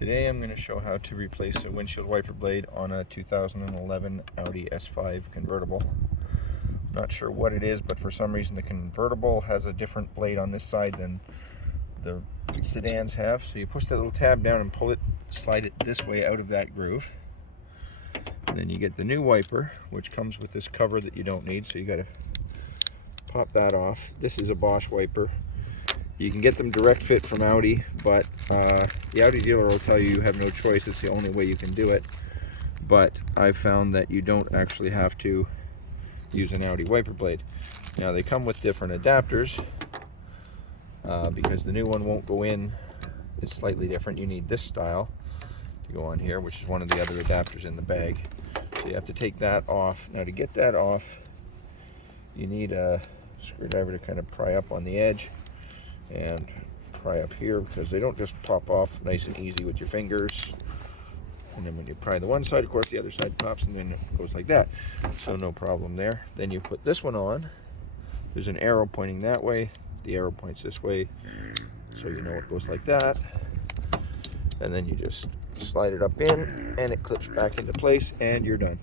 Today I'm going to show how to replace a windshield wiper blade on a 2011 Audi S5 convertible. Not sure what it is, but for some reason the convertible has a different blade on this side than the sedans have. So you push that little tab down and pull it, slide it this way out of that groove. And then you get the new wiper, which comes with this cover that you don't need, so you got to pop that off. This is a Bosch wiper. You can get them direct fit from Audi, but the Audi dealer will tell you have no choice. It's the only way you can do it. But I've found that you don't actually have to use an Audi wiper blade. Now they come with different adapters because the new one won't go in. It's slightly different. You need this style to go on here, which is one of the other adapters in the bag. So you have to take that off. Now to get that off, you need a screwdriver to kind of pry up on the edge and pry up here, because they don't just pop off nice and easy with your fingers. And then when you pry the one side, of course the other side pops, and then it goes like that. So no problem there. Then you put this one on. There's an arrow pointing that way. The arrow points this way, so you know it goes like that. And then you just slide it up in, and it clips back into place, and you're done.